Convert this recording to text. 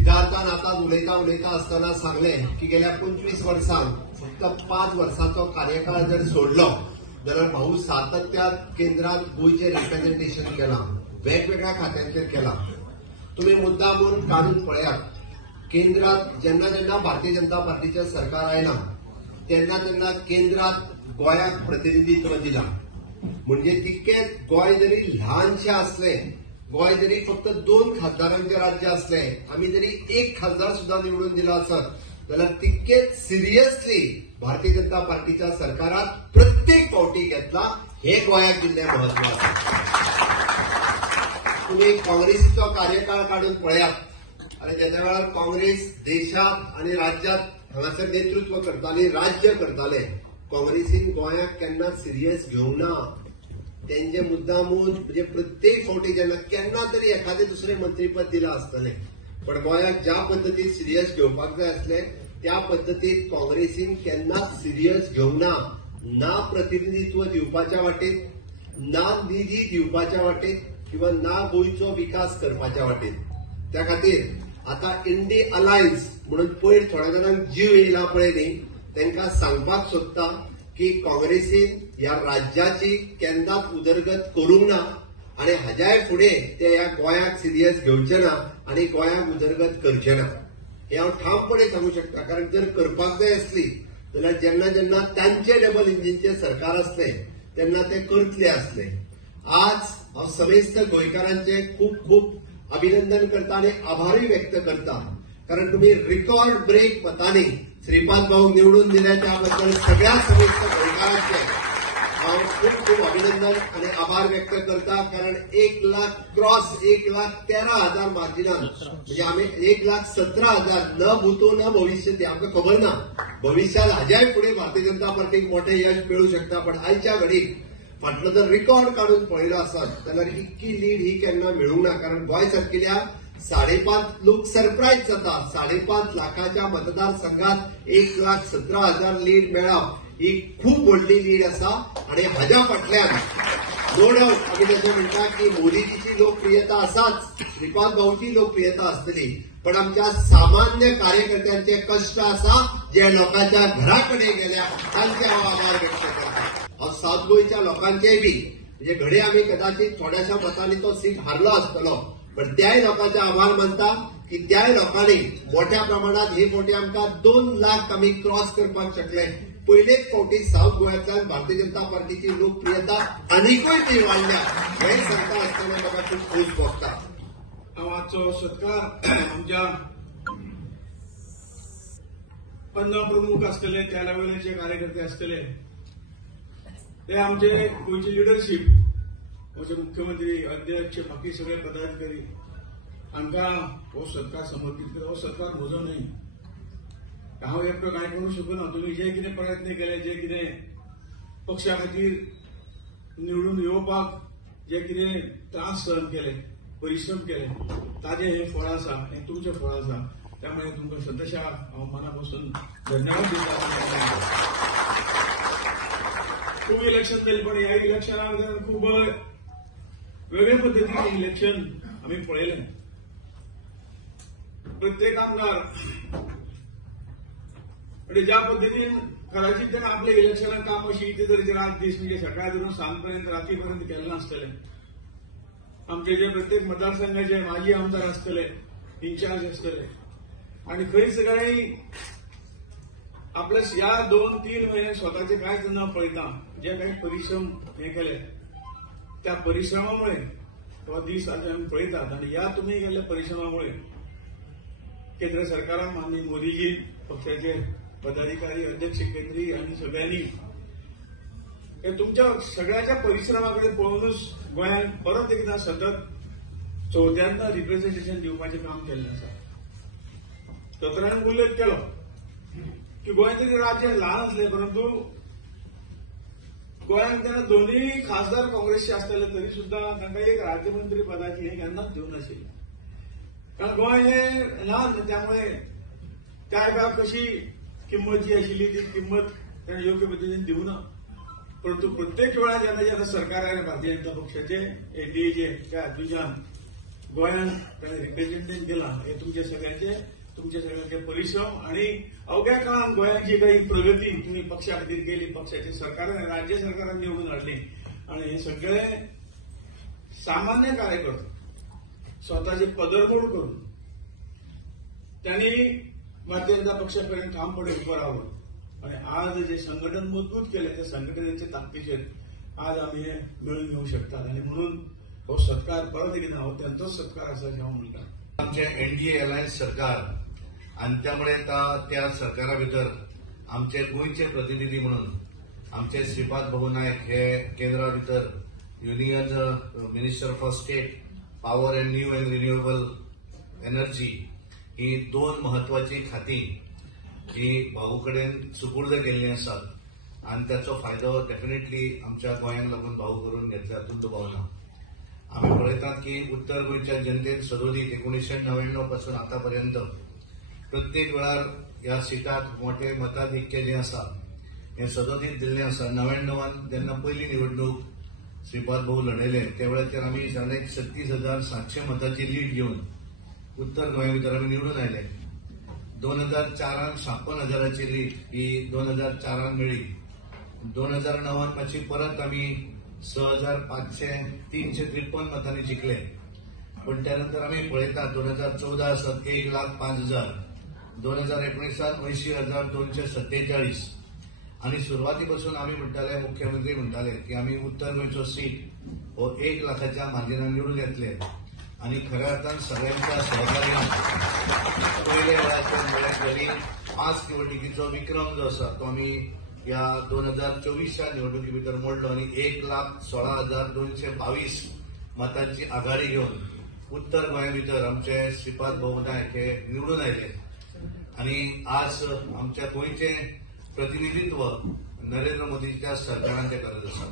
सिद्धार्थान आता उलयता आसतना सांगलें की गेल्या 25 वर्सांत फक्त 5 वर्सांचो कार्यकाळ जर सोडलो जाल्यार भाऊ सातत्यान केंद्रात गोंयचें रिप्रेझेंटेशन केलां, वेगवेगळ्या खात्यांचेर केलां. तुम्ही मुद्दामून काडून पळयात, केंद्रात जेन्ना जेन्ना भारतीय जनता पार्टीचें सरकार आयलां तेन्ना तेन्ना केंद्रात गोंयाक प्रतिनिधित्व दिलां. म्हणजे तितकेच गोंय जरी ल्हानशें आसलें, गोंय जरी फक्त 2 खासदारांचें राज्य आसलें, आमी जरी 1 खासदार सुद्दां निवडून दिलो आसत जाल्यार तितकेच सिरियसली भारतीय जनता पार्टीच्या सरकारात प्रत्येक फावटी घेतला. हे गोंयाक दिल्लें म्हत्व आसा. तुम्ही काँग्रेसीचो कार्यकाळ काडून पळयात आनी तेच्या वेळार काँग्रेस देशात आणि राज्यात हांगासर नेतृत्व करताली, राज्य करताले. काँग्रेसीन गोंयाक केन्ना सिरियस घेवंक ना. तेंचे मुद्दामून म्हणजे प्रत्येक फावटी जेन्ना केन्ना तरी एखादें दुसरें मंत्रीपद दिलें आसतलें, पण गोंयाक ज्या पद्दतीन सिरियस घेवपाक जाय आसलें त्या पद्दतीन काँग्रेसीन केन्नाच सिरियस घेवंक ना. ना प्रतिनिधित्व दिवपाच्या वाटेन, ना निधी दिवपाच्या वाटेन किंवा ना गोंयचो विकास करपाच्या वाटेन. त्या खातीर आता इंडी अलायन्स म्हणून पयर थोड्या जाणांक जीव येयला पळय न्ही, तांकां सांगपाक सोदता की काँग्रेसीन ह्या राज्याची केन्नाच उदरगत करूंक ना आनी हाज्याय फुडें ते ह्या गोंयाक सिरियस घेवचे ना आनी गोंयाक उदरगत करचे ना. हे हांव ठामपणे सांगू शकता. कारण जर करपाक जाय आसली जाल्यार जेन्ना जेन्ना तांचे डबल इंजिनचे सरकार आसलें तेन्ना ते करतले आसले. आज हांव समेस्त गोंयकारांचे खूब खूब अभिनंदन करता आनी आभारय व्यक्त करता. कारण तुम्ही रिकॉर्ड ब्रेक मतांनी श्रीपाद भाऊ निवडून दिले त्याबद्दल सगळ्या समेस्त गोंयकारांचे हांव खूब खूब अभिनंदन आणि आभार व्यक्त करता. कारण 1 लाख क्रॉस 1,13,000 मार्जिनान म्हणजे आम्ही 1,17,000 न भूतो न भविष्यती आमकां खबर ना. भविष्यात हाज्याय फुडें भारतीय जनता पार्टीक मोठे यश मेळू शकता. पण आयच्या घडीक फाटलो जर रिकॉर्ड काढून पळयलो आसत जाल्यार इतकी लीड ही केन्ना मेळूंक ना. कारण गोंय सारकिल्या 5.5 लोक सरप्राईज जाता. 5.5 लाखाच्या मतदारसंघात 1,17,000 लीड मेळप ही खूप व्हडली लीड आसा. आणि हाज्या फाटल्यान नो डाऊट आमी तशें म्हणटा की मोदीजीची लोकप्रियता आसाच, श्रीपाद भाऊची लोकप्रियता आसतली, पण आमच्या सामान्य कार्यकर्त्यांचे कष्ट आसा जे लोकांच्या घराकडे गेल्या तांचे हांव आभार व्यक्त करता. हांव सावथ गोंयच्या लोकांचेय बी म्हणजे घडे आमी कदाचित थोड्याशा मतांनी तो सीट हारलो आसतलो, पण त्याय लोकांचे आभार मानता की त्याय लोकांनी मोठ्या प्रमाणात हे फावटी आमकां 2 लाख आमी क्रॉस करपाक शकले. पहिलेच फावटी सावथ गोंयांतल्यान भारतीय जनता पार्टीची लोकप्रियता आनीकूय ती वाडल्या हें सांगता आसतना म्हाका खूब खोस भोगता. हांव आजचो सत्कार आमच्या 15 प्रमुख आसतले, त्या लेवलाचे कार्यकर्ते आसतले, ते आमचे गोंयची लिडरशीप अशे मुख्यमंत्री, अध्यक्ष, बाकी सगळे पदाधिकारी हांकां हो सत्कार समर्पित करता. हो सत्कार म्हजो न्हय, हांव एकटो कांय करूंक शकना. तुमी जे कितें प्रयत्न केले, जे कितें पक्षा खातीर निवडून येवपाक जे कितें त्रास सहन केले, परिश्रम केले, ताजे हे फळ आसा, हे तुमचें फळ आसा. त्यामुळे तुमकां सदशा हांव मनापासून धन्यवाद दिता. खूब इलेक्शन जाली, पण ह्या इलेक्शनाक खूब वेगळे पद्धतीचे इलेक्शन आमी पळयलें. प्रत्येक आमदार म्हणजे ज्या पद्धतीन कदाचित त्यानं आपल्या इलेक्शनाक काम अशी इथे तरेचे रात दीस म्हणजे सकाळ धरून सांजपर्यंत रातीपर्यंत केलें नासतलें. आमचे जे प्रत्येक मतदारसंघाचे माजी आमदार आसतले, इन्चार्ज आसतले, आणि खंय सगळ्यांनी आपल्या ह्या 2-3 महिने स्वतःचे कांयच न पळयता जे काही परिश्रम हे केले, त्या परिश्रमामुळे तो दीस आज आम्ही पळयतात. आणि या तुम्ही केलेल्या परिश्रमामुळे केंद्र सरकारान माननीय मोदीजी, पक्षाचे पदाधिकारी, अध्यक्ष केंद्रीय आणि सगळ्यांनी हे तुमच्या सगळ्याच्या परिश्रमाकडे पळोवनूच गोंयांत परत एकदा सतत 4थ्यांदा रिप्रेझेंटेशन दिवपाचें काम केल्लें आसा. तत्रान उल्लेख केलो की गोंय तरी राज्य ल्हान आसलें, परंतु गोंयांत तेन्ना दोनूय खासदार काँग्रेसचे आसतले तरी सुद्धा तांकां एक राज्यमंत्री पदाची हे केन्नाच दिवं नाशिल्लें. कारण गोंय हे ल्हान, त्यामुळे त्या एका कशी किंमत जी आशिल्ली ती किंमत ताणें योग्य पद्दतीन दिवना. परंतु प्रत्येक वेळा जेन्ना जेन्ना सरकार आयलें भारतीय जनता पक्षाचे एनडीएचे त्या हातूंतल्यान गोंयांत ताणें रिप्रेझेंटेशन दिलां हे तुमचे सगळ्यांचे परिश्रम आणि अवघ्या काळात गोंयांत जी काही प्रगती तुम्ही पक्षा खातीर केली, पक्षाचे सरकारान राज्य सरकारान निवडून हाडली आणि हे सगळे सामान्य कार्यकर्ते स्वतःची पदरमोड करून त्यांनी भारतीय जनता पक्षापर्यंत ठामपणे उभं राहावं आणि आज जे संघटन मजबूत केले त्या संघटनेच्या ताकदीचेर आज आम्ही हे मिळून घेऊ शकतात आणि म्हणून हो सत्कार परत एकदा हो त्यांचोच सत्कार असा जेव्हा म्हणतात आमचे एनडीए अलायन्स सरकार आणि त्यामुळे त्या सरकारा भितर आमचे गोंयचे प्रतिनिधी म्हणून आमचे श्रीपाद भाऊ नायक हे केंद्रा भितर union minister for state power and new and renewable energy ही दोन महत्वाची खाती जी भाऊ कडेन सुपूर्द केल्ली आसात आणि त्याचो फायदो डेफिनेटली आमच्या गोंयांक लागून भाऊ करून घेतला हातूंत दुबाव ना. आम्ही पळयतात की उत्तर गोंयच्या जनतेन सदोदीत 1999 पासून आतापर्यंत प्रत्येक वेळार ह्या सीटाक मोठे मताधिक्य जे आसा हे सदोदीत दिल्लें आसा. 99 जेन्ना पयली निवडणूक श्रीपाद भाऊ लढयले त्या वेळाचेर आमी 36,700 मतांची लीड घेवन उत्तर गोंया भितर आमी निवडून आयले. 2004 56,000ची लीड ही 2004 मेळ्ळी. 2009 मातशी परत आमी 6,553 मतांनी जिखले. पण त्यानंतर आम्ही पळयतात 2014 आसात 1,05,000, 2019 80,247 आणि सुरुवातीपासून आम्ही म्हणटाले, मुख्यमंत्री म्हणटाले की आम्ही उत्तर गोंयचो सीट हो 1 लाखाच्या मार्जिनान निवडून येतले आणि खऱ्या अर्थान सगळ्यांच्या सहकार्यान पयले वेळाचेर म्हळ्यार 5 निवडणुकीचो विक्रम जो आसा तो आमी या 2024च्या निवडणुकी भितर मोडलो आणि 1,16,222 मतांची आघाडी घेऊन उत्तर गोंया भितर आमचे श्रीपाद भाऊ नायक हे निवडून आयले आणि आज आमच्या गोंयचे प्रतिनिधित्व नरेंद्र मोदीच्या सरकारान ते करत आसा.